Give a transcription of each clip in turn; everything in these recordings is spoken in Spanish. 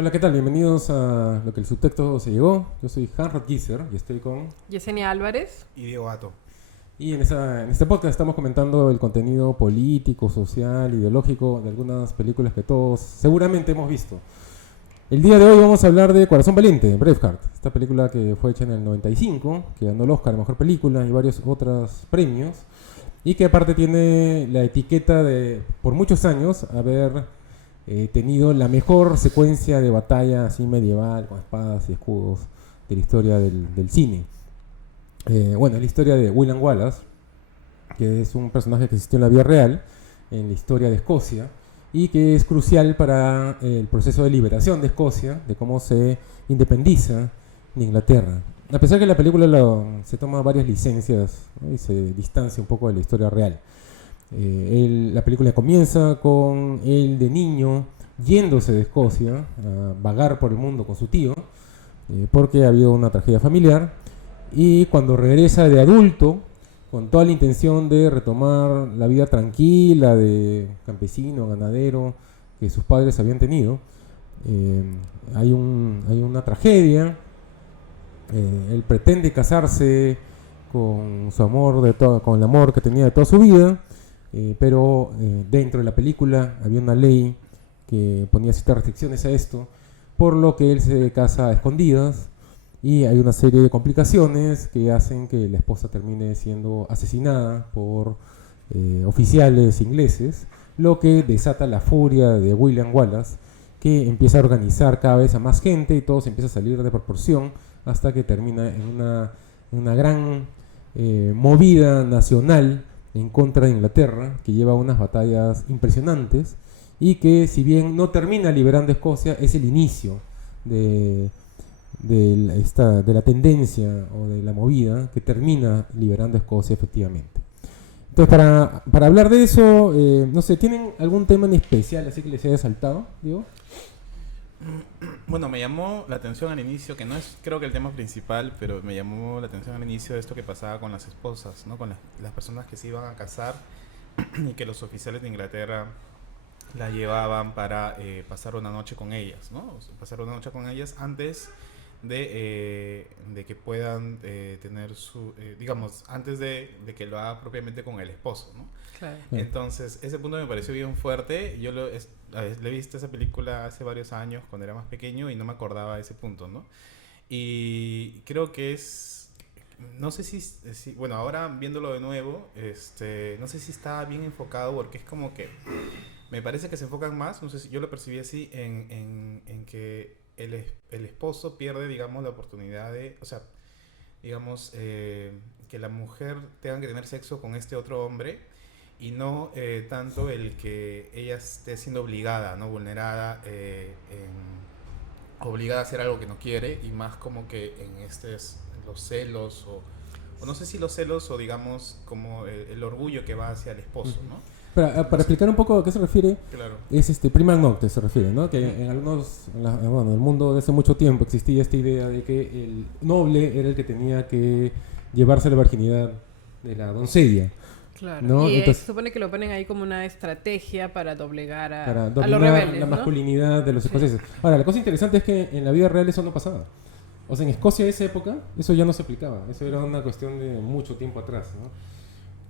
Hola, ¿qué tal? Bienvenidos a Lo que el subtexto se llegó. Yo soy Hanrad Gisser y estoy con... Yesenia Álvarez. Y Diego Gato. Y en este podcast estamos comentando el contenido político, social, ideológico de algunas películas que todos seguramente hemos visto. El día de hoy vamos a hablar de Corazón Valiente, Braveheart. Esta película que fue hecha en el 95, que ganó el Oscar a Mejor Película y varios otros premios. Y que aparte tiene la etiqueta de, por muchos años, haber tenido la mejor secuencia de batalla así medieval, con espadas y escudos de la historia del cine. Bueno, es la historia de William Wallace, que es un personaje que existió en la vida real, en la historia de Escocia, y que es crucial para el proceso de liberación de Escocia, de cómo se independiza de Inglaterra. A pesar que la película se toma varias licencias, ¿no? Y se distancia un poco de la historia real. La película comienza con él de niño yéndose de Escocia a vagar por el mundo con su tío, porque ha habido una tragedia familiar, y cuando regresa de adulto, con toda la intención de retomar la vida tranquila de campesino, ganadero, que sus padres habían tenido, hay una tragedia. Él pretende casarse con su amor, con el amor que tenía de toda su vida, pero dentro de la película había una ley que ponía ciertas restricciones a esto, por lo que él se casa a escondidas, y hay una serie de complicaciones que hacen que la esposa termine siendo asesinada por oficiales ingleses, lo que desata la furia de William Wallace, que empieza a organizar cada vez a más gente y todo se empieza a salir de proporción hasta que termina en una gran movida nacional en contra de Inglaterra, que lleva unas batallas impresionantes y que, si bien no termina liberando Escocia, es el inicio de la tendencia o de la movida que termina liberando Escocia efectivamente. Entonces, para hablar de eso, no sé, ¿tienen algún tema en especial así que les haya saltado, Diego? Bueno, me llamó la atención al inicio, que no es creo que el tema principal, pero me llamó la atención al inicio de esto que pasaba con las esposas, ¿no? Con las personas que se iban a casar y que los oficiales de Inglaterra la llevaban para pasar una noche con ellas, ¿no? O sea, pasar una noche con ellas antes de que puedan tener su, digamos, antes de que lo haga propiamente con el esposo, ¿no? Claro. Entonces, ese punto me pareció bien fuerte. Yo le he visto esa película hace varios años, cuando era más pequeño, y no me acordaba de ese punto, ¿no? Y creo que es... No sé si bueno, ahora viéndolo de nuevo, no sé si está bien enfocado, porque es como que... Me parece que se enfocan más, no sé si yo lo percibí así, en que el esposo pierde, digamos, la oportunidad de... O sea, digamos, que la mujer tenga que tener sexo con este otro hombre, y no tanto el que ella esté siendo obligada, ¿no? Vulnerada, obligada a hacer algo que no quiere, y más como que en los celos, o no sé si los celos, o digamos como el orgullo que va hacia el esposo, ¿no? Para explicar un poco a qué se refiere, Claro. es prima nocte se refiere, ¿no? Que en el mundo de hace mucho tiempo existía esta idea de que el noble era el que tenía que llevarse la virginidad de la doncella. Claro. ¿No? Y Entonces, se supone que lo ponen ahí como una estrategia para doblegar para a los dominar rebeldes, la ¿no? masculinidad de los escoceses. Ahora, la cosa interesante es que en la vida real eso no pasaba. O sea, en Escocia de esa época, eso ya no se aplicaba. Eso era una cuestión de mucho tiempo atrás, ¿no?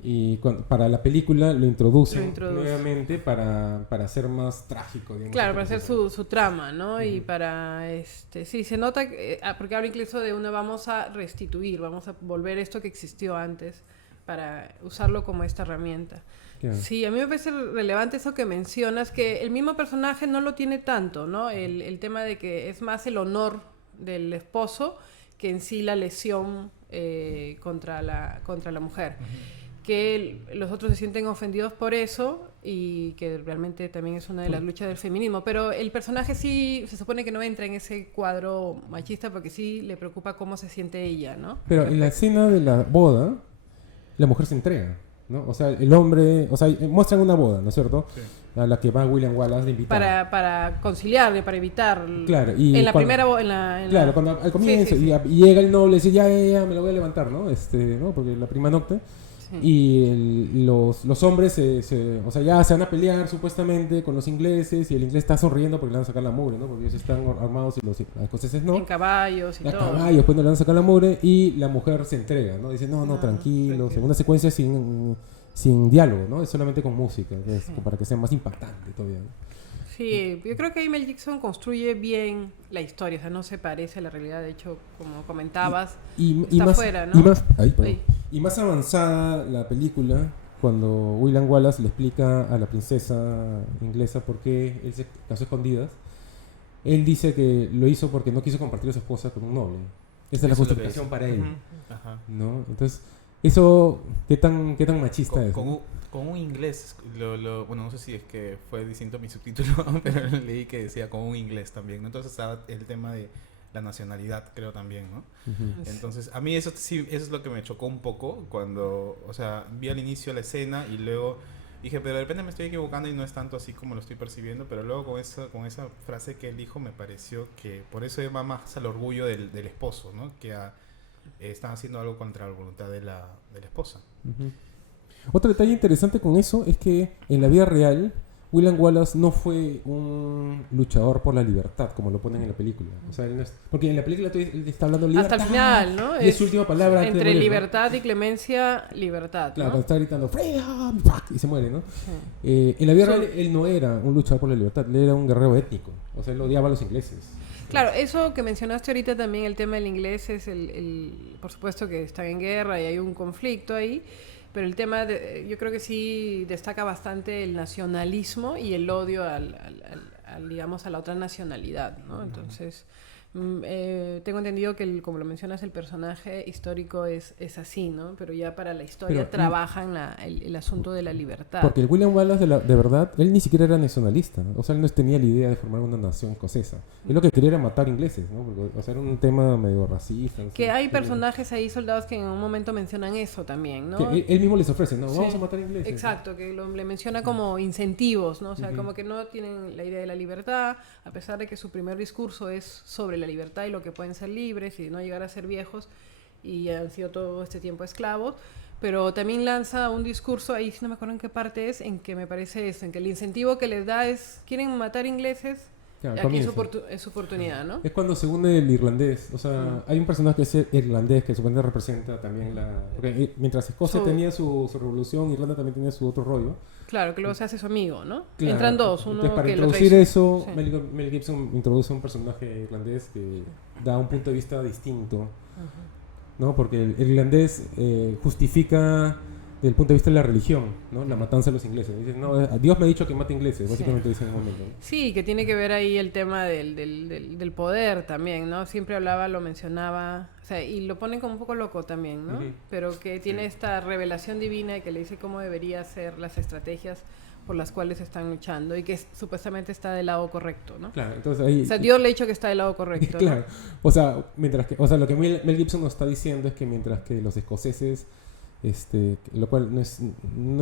Y para la película lo introducen nuevamente para hacer más trágico, digamos. Claro, para hacer su trama, ¿no? Y para, sí, se nota, porque habla incluso de vamos a restituir, vamos a volver esto que existió antes para usarlo como esta herramienta. Claro. Sí, a mí me parece relevante eso que mencionas, que el mismo personaje no lo tiene tanto, ¿no? El tema de que es más el honor del esposo que en sí la lesión contra la mujer. Que los otros se sienten ofendidos por eso, y que realmente también es una de las luchas del feminismo, pero el personaje sí se supone que no entra en ese cuadro machista, porque sí le preocupa cómo se siente ella, ¿no? Pero en la escena de la boda, la mujer se entrega, ¿no? O sea, el hombre, o sea, muestran una boda, ¿no es cierto? Sí. A la que va William Wallace de invitar. Para conciliarle, para evitar. Claro, y en la primera claro, cuando al comienzo, y llega el noble y dice, ya, me lo voy a levantar, ¿no? ¿no? Porque la prima nocte. Y los hombres o sea, ya se van a pelear supuestamente con los ingleses y el inglés está sonriendo porque le van a sacar la mugre, ¿no? Porque ellos están armados y los escoceses no. En caballos y A todo. caballos, pues no le van a sacar la mugre y la mujer se entrega, ¿no? Dice, no, tranquilo. En una secuencia sin diálogo, ¿no? Es solamente con música, para que sea más impactante todavía, ¿no? Sí, yo creo que ahí Mel Gibson construye bien la historia, o sea, no se parece a la realidad, de hecho, como comentabas, está más, fuera, ¿no? Y más avanzada la película, cuando William Wallace le explica a la princesa inglesa por qué él se casó a escondidas, él dice que lo hizo porque no quiso compartir a su esposa con un noble. Esa es la justificación para él, ¿no? Entonces, eso, ¿qué tan machista es? Con un inglés, bueno, no sé si es que fue distinto mi subtítulo, pero leí que decía con un inglés también, ¿no? Entonces estaba el tema de la nacionalidad, creo también, ¿no? Entonces, a mí eso es lo que me chocó un poco cuando, o sea, vi al inicio la escena y luego dije, pero de repente me estoy equivocando y no es tanto así como lo estoy percibiendo, pero luego con esa frase que él dijo me pareció que por eso va más al orgullo del esposo, ¿no? Que están haciendo algo contra la voluntad de la esposa. Otro detalle interesante con eso es que en la vida real William Wallace no fue un luchador por la libertad, como lo ponen en la película. O sea, él no es, porque en la película él está hablando de libertad. Hasta el final, ¿no? Y es su última palabra. Entre libertad y clemencia, libertad, claro, ¿no? cuando está gritando freedom y se muere, ¿no? En la vida real él no era un luchador por la libertad, él era un guerrero étnico. O sea, él odiaba a los ingleses. Claro, eso que mencionaste ahorita también, el tema del inglés es por supuesto que están en guerra y hay un conflicto ahí. Pero el tema, yo creo que sí destaca bastante el nacionalismo y el odio digamos, a la otra nacionalidad, ¿no? Entonces, tengo entendido que, como lo mencionas, el personaje histórico es así, ¿no? Pero ya para la historia trabajan el asunto de la libertad. Porque el William Wallace, de verdad, él ni siquiera era nacionalista, ¿no? O sea, él no tenía la idea de formar una nación escocesa. Él lo que quería era matar ingleses, ¿no? Porque, o sea, era un tema medio racista. Que hay personajes ahí, soldados, que en un momento mencionan eso también, ¿no? Que él mismo les ofrece, ¿no? Vamos a matar ingleses. Exacto, que le menciona como incentivos, ¿no? O sea, como que no tienen la idea de la libertad, a pesar de que su primer discurso es sobre la libertad y lo que pueden ser libres y no llegar a ser viejos y han sido todo este tiempo esclavos, pero también lanza un discurso, ahí no me acuerdo en qué parte es, en que me parece eso, en que el incentivo que les da es, quieren matar ingleses, claro, aquí es su oportunidad, ¿no? Es cuando se une el irlandés, o sea, hay un personaje que es el irlandés que supuestamente representa también porque mientras Escocia tenía su revolución, Irlanda también tenía su otro rollo. Claro, que luego se hace su amigo, ¿no? Claro. Entran dos, uno entonces, para que introducir eso, Mel Gibson introduce un personaje irlandés que da un punto de vista distinto, ¿no? Porque el irlandés justifica desde el punto de vista de la religión, ¿no? La matanza de los ingleses. Dicen, no, Dios me ha dicho que mate ingleses, básicamente dicen en un momento, ¿no? Sí, que tiene que ver ahí el tema del poder también, ¿no? Siempre lo mencionaba, o sea, y lo ponen como un poco loco también, ¿no? Pero que tiene esta revelación divina y que le dice cómo debería ser las estrategias por las cuales están luchando y que supuestamente está del lado correcto, ¿no? Claro, entonces ahí... O sea, Dios le ha dicho que está del lado correcto, claro, ¿no? o sea, lo que Mel Gibson nos está diciendo es que mientras que los escoceses, lo cual no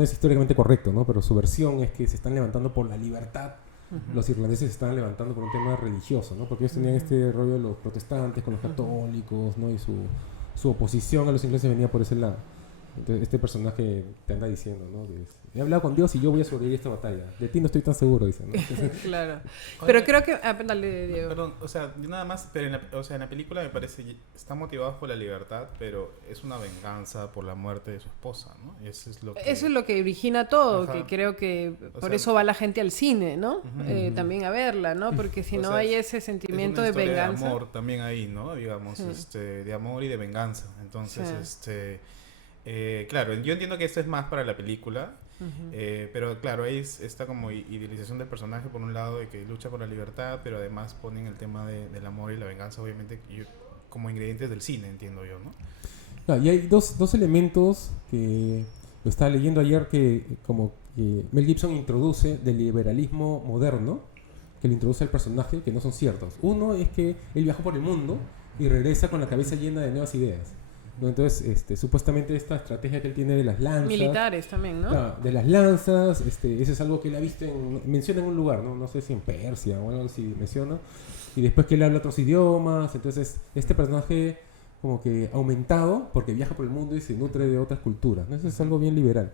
es históricamente correcto, ¿no? Pero su versión es que se están levantando por la libertad, los irlandeses se están levantando por un tema religioso, ¿no? Porque ellos tenían este rollo de los protestantes con los católicos, ¿no? Y su oposición a los ingleses venía por ese lado. Entonces, este personaje te anda diciendo, ¿no? He hablado con Dios y yo voy a sobrevivir esta batalla. De ti no estoy tan seguro, dice, ¿no? Claro. Pero creo que... dale, Diego. Perdón, o sea, yo nada más, pero en la película me parece, están motivados por la libertad, pero es una venganza por la muerte de su esposa, ¿no? Eso es lo que origina todo, que creo que por eso va la gente al cine, ¿no? También a verla, ¿no? Porque si no hay ese sentimiento de venganza... de amor también ahí, ¿no? Digamos, de amor y de venganza. Entonces, claro, yo entiendo que esto es más para la película, pero claro, ahí está como idealización del personaje por un lado, de que lucha por la libertad, pero además ponen el tema del amor y la venganza, obviamente, como ingredientes del cine, entiendo yo, ¿no? Claro, y hay dos elementos que lo estaba leyendo ayer que Mel Gibson introduce del liberalismo moderno, que le introduce al personaje, que no son ciertos. Uno es que él viajó por el mundo y regresa con la cabeza llena de nuevas ideas, ¿no? Entonces, supuestamente esta estrategia que él tiene de las lanzas... Militares también, ¿no? Claro, de las lanzas, eso es algo que él ha visto, menciona en un lugar, ¿no? No sé si en Persia o algo así menciona. Y después que él habla otros idiomas, entonces este personaje como que aumentado porque viaja por el mundo y se nutre de otras culturas, ¿no? Eso es algo bien liberal.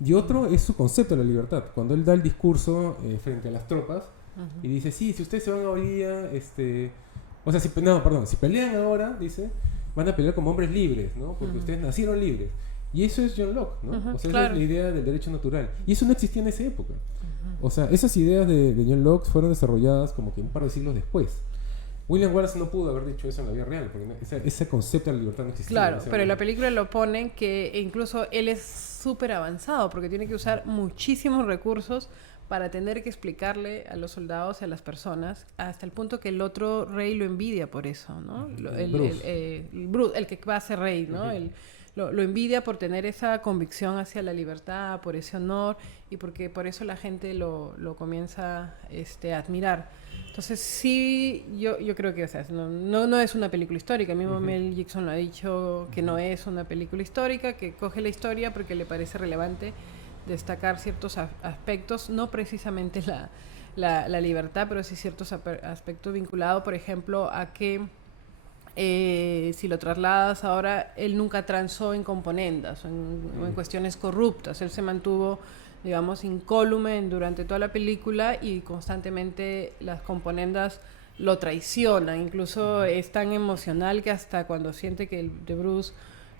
Y otro es su concepto de la libertad. Cuando él da el discurso frente a las tropas y dice, sí, si ustedes se van ahorita, o sea, si pelean ahora, dice, van a pelear como hombres libres, ¿no? Porque ustedes nacieron libres. Y eso es John Locke, ¿no? O sea, esa es la idea del derecho natural. Y eso no existía en esa época. O sea, esas ideas de John Locke fueron desarrolladas como que un par de siglos después. William Wallace no pudo haber dicho eso en la vida real, porque ese concepto de la libertad no existía. Claro, pero en la película lo ponen que incluso él es súper avanzado, porque tiene que usar muchísimos recursos para tener que explicarle a los soldados y a las personas, hasta el punto que el otro rey lo envidia por eso, ¿no? El que va a ser rey, ¿no? Lo envidia por tener esa convicción hacia la libertad, por ese honor, y porque por eso la gente lo comienza a admirar. Entonces sí, yo creo que, o sea, no es una película histórica. El mismo Mel Gibson lo ha dicho, que no es una película histórica, que coge la historia porque le parece relevante destacar ciertos aspectos, no precisamente la libertad, pero sí ciertos aspectos vinculados, por ejemplo, a que si lo trasladas ahora, él nunca transó en componendas o en cuestiones corruptas. Él se mantuvo, digamos, incólume durante toda la película y constantemente las componendas lo traicionan. Incluso es tan emocional que hasta cuando siente que el de Bruce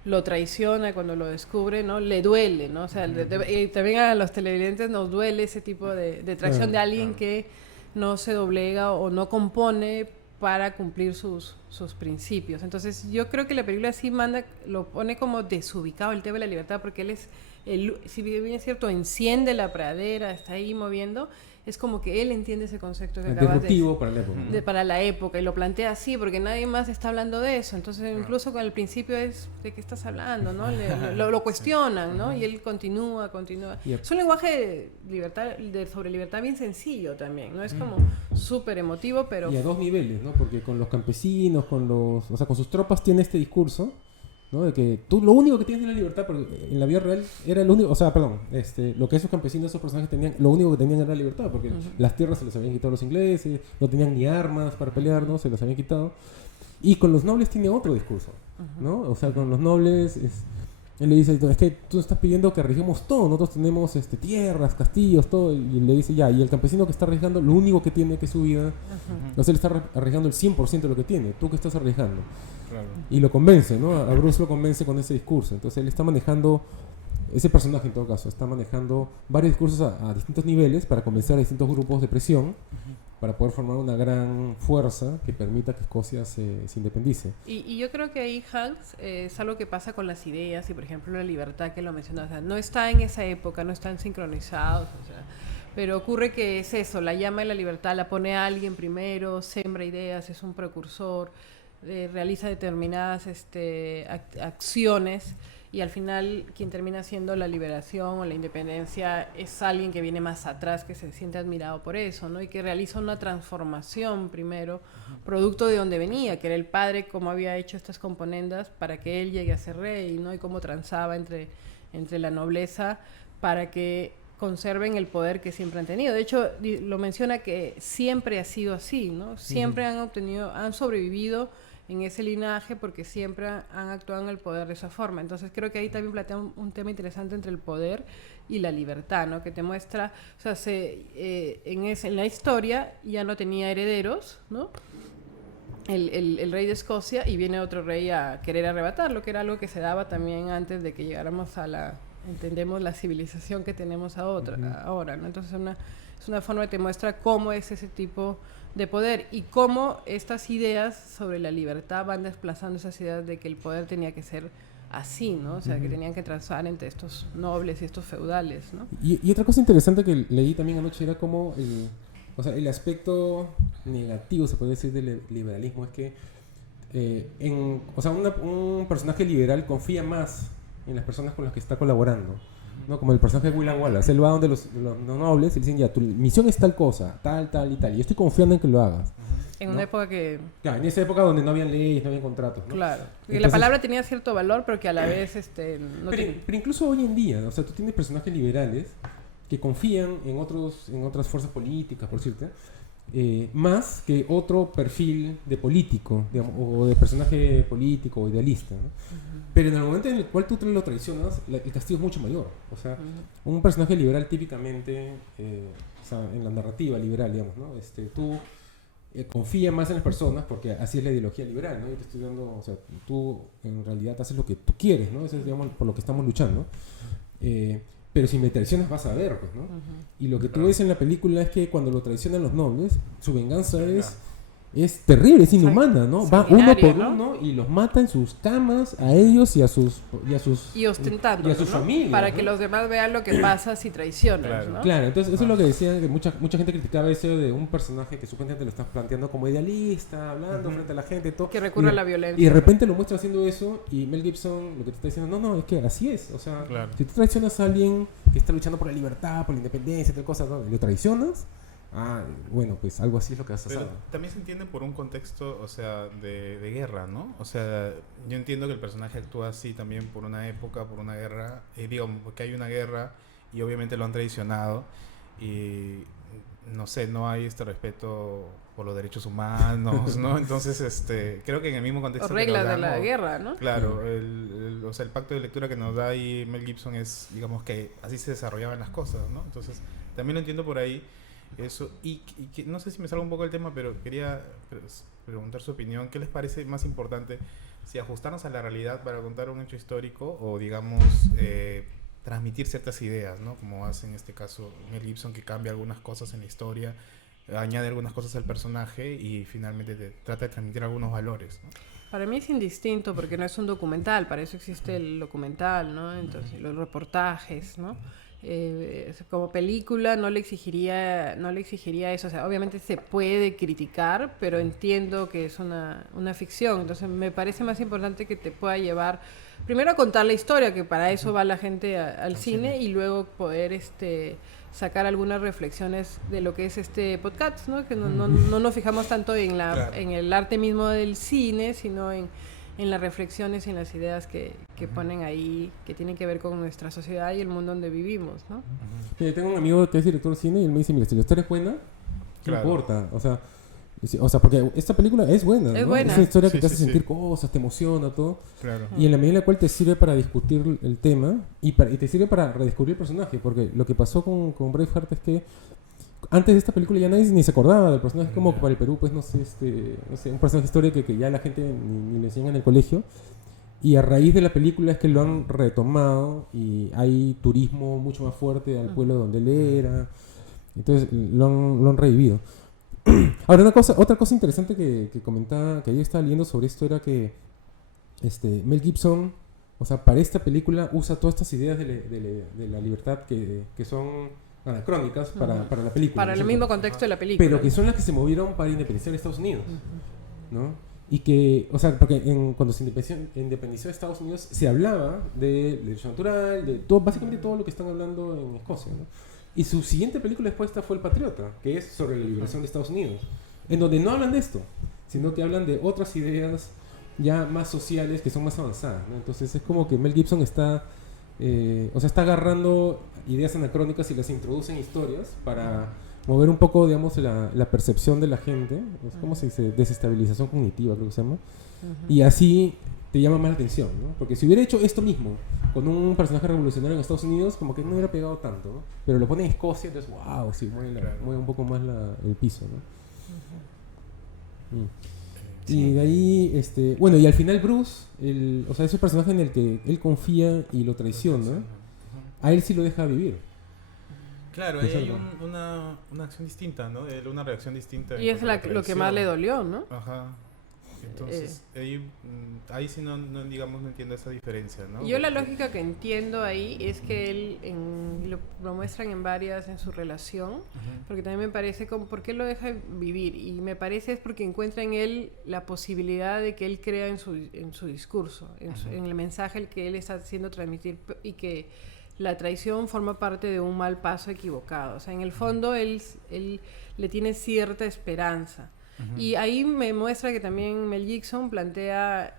lo traiciona, cuando lo descubre, ¿no? Le duele, ¿no? O sea, y también a los televidentes nos duele ese tipo de traición de alguien que no se doblega o no compone para cumplir sus principios. Entonces yo creo que la película sí lo pone como desubicado el tema de la libertad, porque él es, si bien es cierto, enciende la pradera, está ahí moviendo, es como que él entiende ese concepto que acabas de decir. Para la época. Para la época, y lo plantea así, porque nadie más está hablando de eso. Entonces, incluso con el principio es, ¿de qué estás hablando? ¿No? Lo cuestionan, ¿no? Y él continúa. Es un lenguaje sobre libertad bien sencillo también, ¿no? Es como súper emotivo, pero... Y a dos niveles, ¿no? Porque con los campesinos, con sus tropas tiene este discurso, ¿no? De que tú lo único que tienes es la libertad, porque en la vida real era el único, lo que esos campesinos, esos personajes tenían, lo único que tenían era la libertad, porque las tierras se les habían quitado los ingleses, no tenían ni armas para pelear, ¿no? Se les habían quitado. Y con los nobles tiene otro discurso, ¿no? O sea, con los nobles él le dice, es que tú estás pidiendo que arriesguemos todo, nosotros tenemos tierras, castillos, todo, y le dice ya, y el campesino que está arriesgando, lo único que tiene que es su vida, o sea, él está arriesgando el 100% de lo que tiene, tú que estás arriesgando. Claro. Y lo convence, ¿no? A Bruce lo convence con ese discurso. Entonces él está manejando, ese personaje en todo caso, está manejando varios discursos a distintos niveles para convencer a distintos grupos de presión, para poder formar una gran fuerza que permita que Escocia se independice. Y yo creo que ahí, Hans, es algo que pasa con las ideas y, por ejemplo, la libertad que lo mencionas. O sea, no está en esa época, no están sincronizados, o sea, pero ocurre que es eso, la llama de la libertad la pone a alguien primero, sembra ideas, es un precursor, realiza determinadas acciones, y al final quien termina siendo la liberación o la independencia es alguien que viene más atrás, que se siente admirado por eso, ¿no? Y que realiza una transformación primero, producto de donde venía, que era el padre, cómo había hecho estas componendas para que él llegue a ser rey, ¿no? Y cómo transaba entre la nobleza para que conserven el poder que siempre han tenido. De hecho, lo menciona que siempre ha sido así, ¿no? Siempre han sobrevivido en ese linaje porque siempre han actuado en el poder de esa forma. Entonces creo que ahí también plantea un tema interesante entre el poder y la libertad, ¿no? Que te muestra, o sea, en la historia ya no tenía herederos, ¿no? El rey de Escocia, y viene otro rey a querer arrebatarlo, que era algo que se daba también antes de que llegáramos entendemos la civilización que tenemos ahora, ¿no? Entonces es una forma que te muestra cómo es ese tipo de poder y cómo estas ideas sobre la libertad van desplazando esas ideas de que el poder tenía que ser así, ¿no? O sea, que tenían que transar entre estos nobles y estos feudales, ¿no? Y otra cosa interesante que leí también anoche era como el aspecto negativo, se puede decir, del liberalismo es que un personaje liberal confía más en las personas con las que está colaborando, ¿no? Como el personaje de William Wallace. Él va donde los nobles y le dicen, ya, tu misión es tal cosa, tal y tal, y yo estoy confiando en que lo hagas. En una época que... Claro, en esa época donde no habían leyes, no habían contratos, ¿no? Claro. Entonces, la palabra tenía cierto valor, pero que a la vez... pero incluso hoy en día, o sea, tú tienes personajes liberales que confían en otras fuerzas políticas, por decirte, más que otro perfil de político, digamos, o de personaje político o idealista, ¿no? Pero en el momento en el cual tú lo traicionas, el castigo es mucho mayor. O sea, un personaje liberal típicamente, o sea, en la narrativa liberal, digamos, ¿no? Tú confía más en las personas porque así es la ideología liberal, ¿no? Yo te estoy dando, o sea, tú en realidad haces lo que tú quieres, ¿no? Eso es, digamos, por lo que estamos luchando. Pero si me traicionas vas a ver, pues, ¿no? Y lo que tú ves en la película es que cuando lo traicionan los nobles, su venganza es terrible, es inhumana, ¿no? Va uno por uno y los mata en sus camas a ellos y a sus y ostentando, y a sus familias, para ¿no? que los demás vean lo que pasa si traicionas, Claro. ¿no? Claro, entonces eso es lo que decían, que mucha gente criticaba eso de un personaje que supuestamente lo estás planteando como idealista, hablando frente a la gente y todo. Que recurre a la violencia. Y de repente lo muestra haciendo eso y Mel Gibson lo que te está diciendo, no, es que así es. O sea, Claro. si tú traicionas a alguien que está luchando por la libertad, por la independencia, tal cosa, ¿no? Y lo traicionas, bueno, pues algo así es lo que vas a hacer. Pero también se entiende por un contexto, o sea, de guerra, ¿no? O sea, yo entiendo que el personaje actúa así también por una época, por una guerra, digo, porque hay una guerra y obviamente lo han traicionado y no sé, no hay este respeto por los derechos humanos, ¿no? Entonces, creo que en el mismo contexto O reglas que nos de la damos, guerra, ¿no? claro, o sea, el pacto de lectura que nos da ahí Mel Gibson es, digamos, que así se desarrollaban las cosas, ¿no? Entonces, también lo entiendo por ahí. Eso, y que no sé si me salgo un poco del tema, pero quería preguntar su opinión. ¿Qué les parece más importante? Si ajustarnos a la realidad para contar un hecho histórico o, digamos, transmitir ciertas ideas, ¿no? Como hace en este caso Mel Gibson, que cambia algunas cosas en la historia, añade algunas cosas al personaje y finalmente trata de transmitir algunos valores, ¿no? Para mí es indistinto porque no es un documental, para eso existe el documental, ¿no? Entonces, los reportajes, ¿no? Como película no le exigiría eso, o sea, obviamente se puede criticar, pero entiendo que es una ficción, entonces me parece más importante que te pueda llevar primero a contar la historia, que para eso va la gente al cine, y luego poder sacar algunas reflexiones de lo que es este podcast, ¿no? Que no nos fijamos tanto en en el arte mismo del cine, sino en las reflexiones y en las ideas que ponen ahí, que tienen que ver con nuestra sociedad y el mundo donde vivimos, ¿no? Tengo un amigo que es director de cine y él me dice, mira, si la historia es buena, ¿qué Claro. importa? O sea, porque esta película es buena, ¿no? Es buena. Es una historia que Sí, te hace sí, sentir sí. cosas, te emociona, todo. Claro. Y en la medida en la cual te sirve para discutir el tema y te sirve para redescubrir el personaje, porque lo que pasó con Braveheart es que antes de esta película ya nadie ni se acordaba del personaje, como para el Perú, pues no sé, un personaje histórico que ya la gente ni le enseñan en el colegio. Y a raíz de la película es que lo han retomado y hay turismo mucho más fuerte al pueblo donde él era. Entonces lo han revivido. Ahora, otra cosa interesante que comentaba, que ayer estaba leyendo sobre esto, era que Mel Gibson, o sea, para esta película usa todas estas ideas de la libertad que son anacrónicas para la película. Para ¿no es el cierto? mismo contexto de la película. Pero que son las que se movieron para independizar Estados Unidos, ¿no? Y que, o sea, porque cuando se independizó Estados Unidos se hablaba de derecho natural, de todo, básicamente todo lo que están hablando en Escocia, ¿no? Y su siguiente película después de esta fue El Patriota, que es sobre la liberación de Estados Unidos, en donde no hablan de esto, sino que hablan de otras ideas ya más sociales que son más avanzadas, ¿no? Entonces es como que Mel Gibson está agarrando ideas anacrónicas y las introduce en historias para mover un poco, digamos, la percepción de la gente. ¿Cómo se dice? Desestabilización cognitiva, creo que se llama. Y así te llama más la atención, ¿no? Porque si hubiera hecho esto mismo con un personaje revolucionario en Estados Unidos, como que no hubiera pegado tanto, ¿no? Pero lo pone en Escocia, entonces, wow, sí, mueve un poco más el piso, ¿no? Y de ahí, bueno, y al final Bruce, o sea, ese personaje en el que él confía y lo traiciona, a él sí lo deja vivir. Claro, ahí hay una acción distinta, ¿no? Una reacción distinta. Y es lo que más le dolió, ¿no? Ajá. Entonces, ahí sí no entiendo esa diferencia, ¿no? Yo la lógica que entiendo ahí es que él lo muestran en su relación, porque también me parece como, ¿por qué lo deja vivir? Y me parece es porque encuentra en él la posibilidad de que él crea en su discurso, en el mensaje que él está haciendo transmitir, y que la traición forma parte de un mal paso equivocado. O sea, en el fondo él le tiene cierta esperanza. Y ahí me muestra que también Mel Gibson plantea,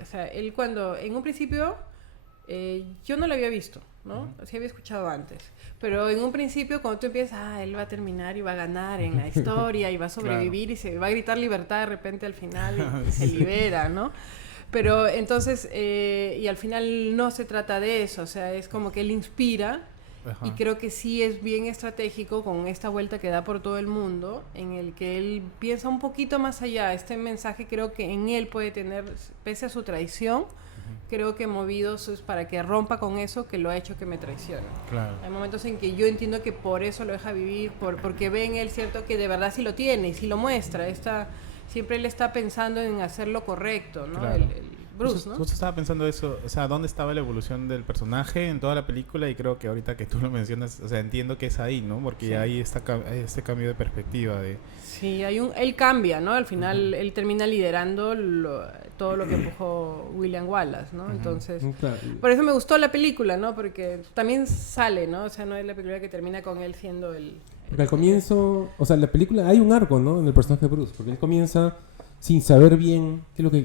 o sea, él cuando, en un principio, yo no lo había visto, ¿no? Sí había escuchado antes. Pero en un principio, cuando tú empiezas, él va a terminar y va a ganar en la historia y va a sobrevivir y se va a gritar libertad de repente al final y se libera, ¿no? Pero entonces, y al final no se trata de eso, o sea, es como que él inspira. Ajá. Y creo que sí es bien estratégico con esta vuelta que da por todo el mundo, en el que él piensa un poquito más allá. Este mensaje creo que en él puede tener, pese a su traición, creo que movidos es para que rompa con eso que lo ha hecho que me traicione. Claro. Hay momentos en que yo entiendo que por eso lo deja vivir, porque ve en él, cierto, que de verdad sí lo tiene y sí lo muestra. Siempre él está pensando en hacer lo correcto, ¿no? Claro. El Bruce, ¿no? Justo estaba pensando eso, o sea, ¿dónde estaba la evolución del personaje en toda la película? Y creo que ahorita que tú lo mencionas, o sea, entiendo que es ahí, ¿no? Porque sí. Ahí está este cambio de perspectiva de... Sí, él cambia, ¿no? Al final él termina liderando todo lo que empujó William Wallace, ¿no? Entonces, por eso me gustó la película, ¿no? Porque también sale, ¿no? O sea, no es la película que termina con él siendo porque al comienzo, o sea, en la película hay un arco, ¿no? En el personaje de Bruce, porque él comienza sin saber bien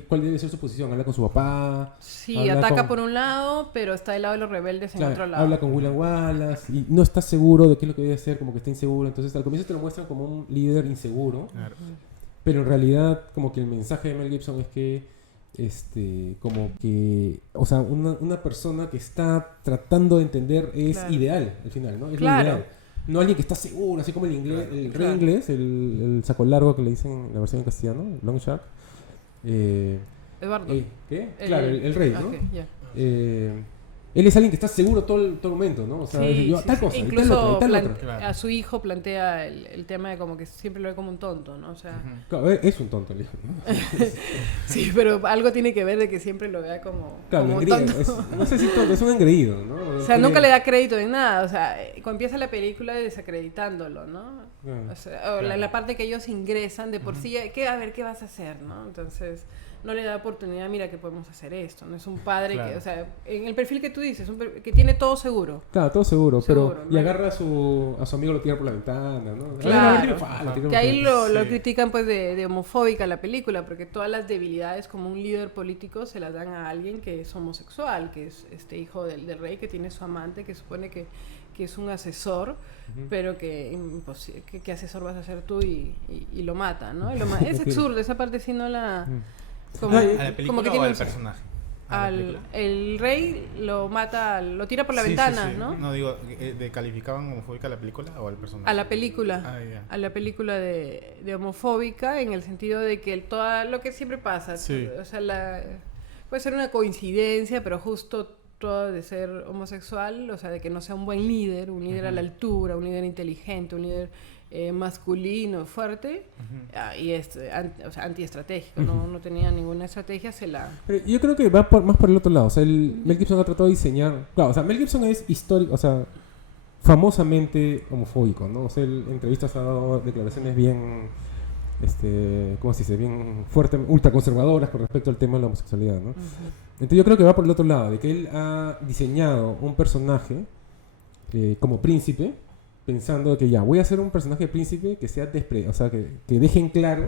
cuál debe ser su posición. Habla con su papá. Sí, ataca por un lado, pero está del lado de los rebeldes en otro lado. Habla con William Wallace y no está seguro de qué es lo que debe hacer, como que está inseguro. Entonces al comienzo te lo muestran como un líder inseguro. Claro. Pero en realidad como que el mensaje de Mel Gibson es que como que, o sea, una persona que está tratando de entender es ideal al final, ¿no? Es lo ideal. No alguien que está seguro, así como el inglés, el rey inglés, el saco largo que le dicen en la versión en castellano, Long Shark. Eduardo. ¿Qué? Claro, el rey, ¿no? Okay, yeah. Él es alguien que está seguro todo el momento, ¿no? O sea, tal cosa, incluso y tal otra. A su hijo plantea el tema de como que siempre lo ve como un tonto, ¿no? O sea, claro, es un tonto el hijo, ¿no? Sí, pero algo tiene que ver de que siempre lo vea como un tonto. No sé si tonto, es un engreído, ¿no? O sea, nunca le da crédito en nada. O sea, cuando empieza la película desacreditándolo, ¿no? O sea, la parte que ellos ingresan de por sí, a ver, ¿qué vas a hacer, no? Entonces no le da oportunidad, mira que podemos hacer esto, no es un padre que, o sea, en el perfil que tú dices, que tiene todo seguro. Claro, todo seguro, pero ¿no? Y agarra a su amigo, lo tira por la ventana, ¿no? Claro, que ahí lo critican pues de homofóbica la película, porque todas las debilidades como un líder político se las dan a alguien que es homosexual, que es este hijo del rey, que tiene su amante, que supone que es un asesor, pero que ¿qué asesor vas a hacer tú? Y lo mata, ¿no? Es absurdo, esa parte sí no la... ¿A la película o al personaje? El rey lo mata, lo tira por la ventana, sí. ¿no? No, digo, ¿calificaban homofóbica a la película o al personaje? A la película, a la película de homofóbica, en el sentido de que todo lo que siempre pasa, o sea, puede ser una coincidencia, pero justo todo de ser homosexual, o sea, de que no sea un buen líder, un líder a la altura, un líder inteligente, un líder masculino, fuerte, y antiestratégico, no tenía ninguna estrategia, Pero yo creo que va más por el otro lado, o sea, Mel Gibson ha tratado de diseñar, claro, o sea, Mel Gibson es histórico, o sea, famosamente homofóbico, ¿no? O sea, él en entrevistas ha dado declaraciones bien, ¿cómo se dice? Bien fuertes, ultraconservadoras con respecto al tema de la homosexualidad, ¿no? Entonces yo creo que va por el otro lado, de que él ha diseñado un personaje como príncipe, pensando que ya, voy a hacer un personaje príncipe que sea o sea, que dejen claro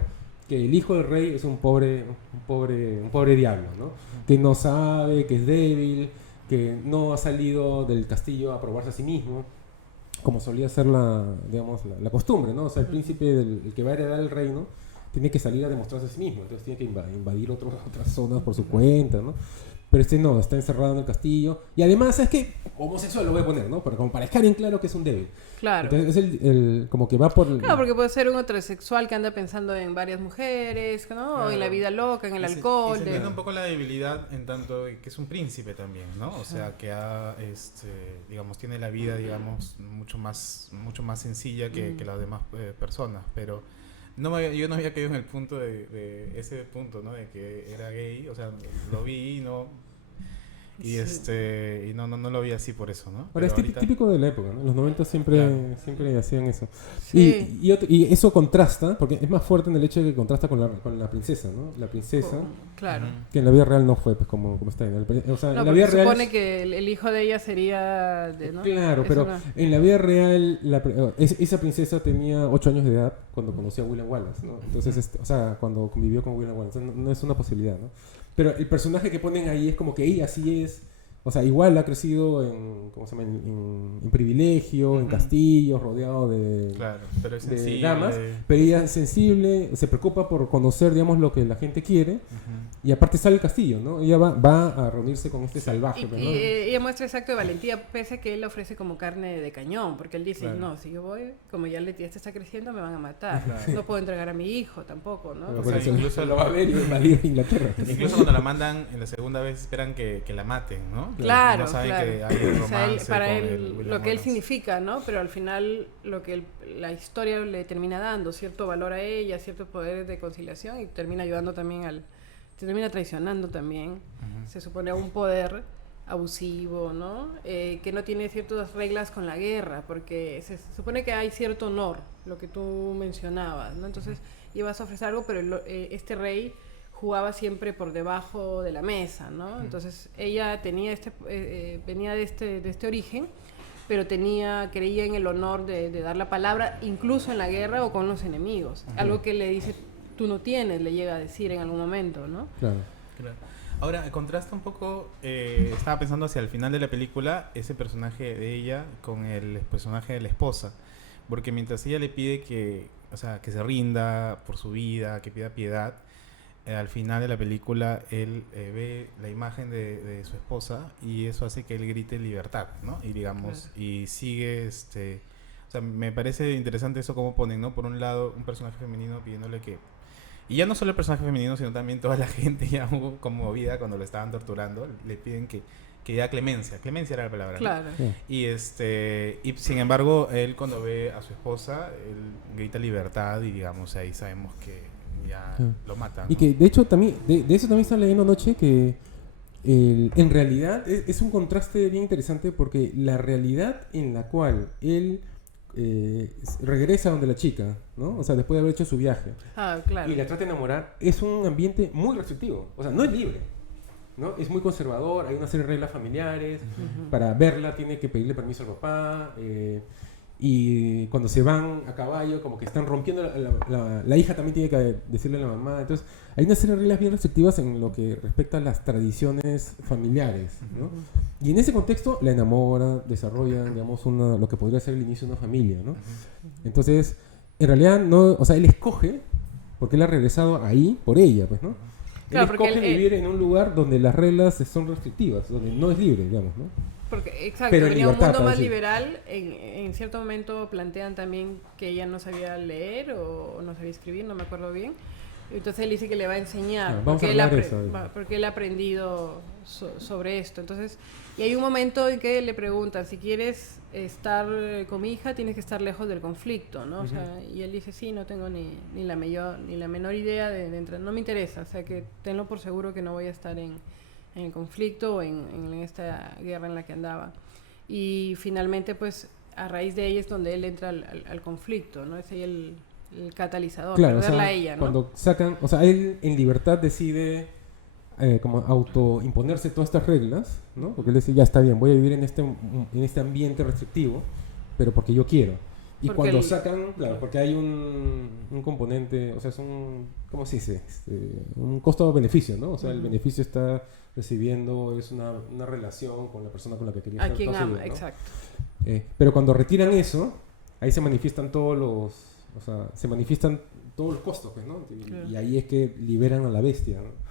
que el hijo del rey es un pobre diablo, ¿no? Que no sabe, que es débil, que no ha salido del castillo a probarse a sí mismo, como solía ser la costumbre, ¿no? O sea, el príncipe, el que va a heredar el reino, tiene que salir a demostrarse a sí mismo, entonces tiene que invadir otras zonas por su cuenta, ¿no? Pero no, está encerrado en el castillo. Y además, es que homosexual lo voy a poner, ¿no? Como para dejar en claro que es un débil. Claro. Entonces es como que va por... Claro, porque puede ser un heterosexual que anda pensando en varias mujeres, ¿no? Claro. O en la vida loca, en el alcohol. Y se entiende un poco la debilidad en tanto que es un príncipe también, ¿no? O sea, que digamos, tiene la vida, digamos, mucho más sencilla que las demás personas. Pero yo no había caído en el punto de ese punto, ¿no? De que era gay, o sea, lo vi, ¿no? Y y no lo vi así por eso, ¿no? Ahora, es típico de la época, ¿no? En los 90 siempre hacían eso. Sí. Y eso contrasta, porque es más fuerte en el hecho de que contrasta con la princesa, ¿no? La princesa, claro, que en la vida real no fue, pues, como está en o sea, no, en la vida se real supone que el hijo de ella sería ¿no? Claro, pero en la vida real esa princesa tenía 8 años de edad cuando conoció a William Wallace, ¿no? Entonces, o sea, cuando convivió con William Wallace, no es una posibilidad, ¿no? Pero el personaje que ponen ahí es como que ella sí es, O sea, igual ha crecido en, ¿cómo se llama? En privilegio, en castillos, rodeado Claro, pero es de sensible. damas, pero ella es sensible, se preocupa por conocer, digamos, lo que la gente quiere, y aparte sale el castillo, ¿no? Ella va a reunirse con este salvaje, Y, ¿no? ella muestra ese acto de valentía, pese a que él le ofrece como carne de cañón, porque él dice, Claro. no, si yo voy, como ya este está creciendo, me van a matar. Claro. No puedo entregar a mi hijo tampoco, ¿no? Pero O por sea, eso incluso lo va a ver y va a ir a Inglaterra. Incluso cuando la mandan en la segunda vez esperan que la maten, ¿no? Claro, No saben claro. que hay un O sea, él- romance para con él, el William lo que él Wallace. significa, ¿no? Pero al final, lo que la historia le termina dando, cierto valor a ella, cierto poder de conciliación, y termina ayudando también termina traicionando también, se supone, a un poder abusivo, ¿no? Que no tiene ciertas reglas con la guerra, porque se supone que hay cierto honor, lo que tú mencionabas, ¿no? Entonces, ibas a ofrecer algo, pero este rey jugaba siempre por debajo de la mesa, ¿no? Entonces, ella tenía venía de este origen, pero creía en el honor de dar la palabra, incluso en la guerra o con los enemigos. Algo que le dice, tú no tienes, le llega a decir en algún momento, ¿no? Claro. Claro. Ahora, contrasta un poco, estaba pensando hacia el final de la película, ese personaje de ella con el personaje de la esposa. Porque mientras ella le pide que se rinda por su vida, que pida piedad, al final de la película él ve la imagen de su esposa y eso hace que él grite libertad, ¿no? Y digamos, y sigue, o sea, me parece interesante eso como ponen, ¿no? Por un lado, un personaje femenino pidiéndole que... Y ya no solo el personaje femenino, sino también toda la gente ya conmovida cuando lo estaban torturando, le piden que da clemencia. Clemencia era la palabra, ¿no? Claro. Sí. Y sin embargo, él cuando ve a su esposa, él grita libertad y digamos, ahí sabemos que ya Sí. lo matan. Y ¿no? que de hecho también, de eso también estaba leyendo anoche, que en realidad es un contraste bien interesante, porque la realidad en la cual él regresa donde la chica, ¿no? O sea, después de haber hecho su viaje, Ah, claro. y la trata de enamorar, es un ambiente muy restrictivo. O sea, no es libre, ¿no? Es muy conservador, hay una serie de reglas familiares. Para verla tiene que pedirle permiso al papá. Y cuando se van a caballo, como que están rompiendo, la hija también tiene que decirle a la mamá. Entonces, hay una serie de reglas bien restrictivas en lo que respecta a las tradiciones familiares, ¿no? Y en ese contexto la enamora, desarrolla, digamos, lo que podría ser el inicio de una familia, ¿no? Entonces, en realidad, no, o sea, él escoge, porque él ha regresado ahí por ella, pues, ¿no? Claro, Él porque escoge vivir en un lugar donde las reglas son restrictivas, donde no es libre, digamos, ¿no? Porque, exacto, Pero en venía un libertad, mundo para más decir. liberal. En cierto momento plantean también que ella no sabía leer o no sabía escribir, no me acuerdo bien. Entonces él dice que le va a enseñar, Ah, vamos a hablar de eso. porque él ha aprendido sobre esto. Entonces, y hay un momento en que le preguntan, si quieres estar con mi hija, tienes que estar lejos del conflicto, ¿no? O sea, y él dice, sí, no tengo ni la menor idea de entrar, no me interesa, o sea, que tenlo por seguro que no voy a estar en el conflicto o en esta guerra en la que andaba. Y finalmente, pues, a raíz de ella es donde él entra al conflicto, ¿no? Es ahí el catalizador, Claro, o perderla sea, a ella, ¿no? cuando sacan, o sea, él en libertad decide como autoimponerse todas estas reglas, ¿no? Porque él dice, ya está bien, voy a vivir en este ambiente restrictivo, pero porque yo quiero. Y Porque cuando el- sacan, claro, porque hay un componente, o sea, es ¿cómo se dice? Un costo-beneficio, ¿no? O sea, el beneficio está recibiendo, es una relación con la persona con la que quería A estar quien toda su ama, vida, ¿no? exacto. Pero cuando retiran eso, ahí se manifiestan se manifiestan todos los costos, pues, ¿no? Claro. Y ahí es que liberan a la bestia, ¿no?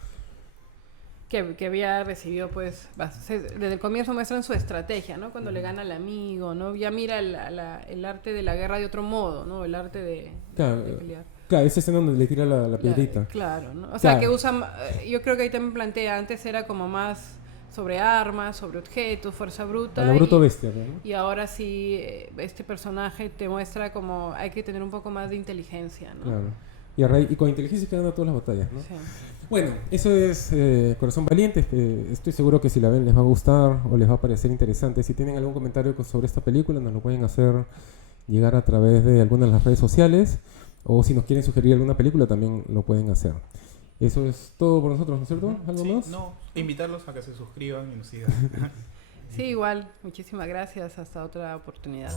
Que había recibido, pues, desde el comienzo muestran su estrategia, ¿no? Cuando le gana al amigo, ¿no? Ya mira el arte de la guerra de otro modo, ¿no? El arte de Claro, pelear. Claro, esa escena donde le tira la piedrita. Claro, ¿no? O sea, Claro. que usan, yo creo que ahí también plantea, antes era como más sobre armas, sobre objetos, fuerza bruta. A la bruto bestia, ¿no? Y ahora sí, este personaje te muestra como hay que tener un poco más de inteligencia, ¿no? Claro. Y con inteligencia que gana todas las batallas, ¿no? Sí. Bueno, eso es Corazón Valiente. Estoy seguro que si la ven les va a gustar o les va a parecer interesante. Si tienen algún comentario sobre esta película, nos lo pueden hacer llegar a través de algunas de las redes sociales. O si nos quieren sugerir alguna película, también lo pueden hacer. Eso es todo por nosotros, ¿no es cierto? ¿Algo Sí, más? No, invitarlos a que se suscriban y nos sigan. Sí, igual. Muchísimas gracias. Hasta otra oportunidad.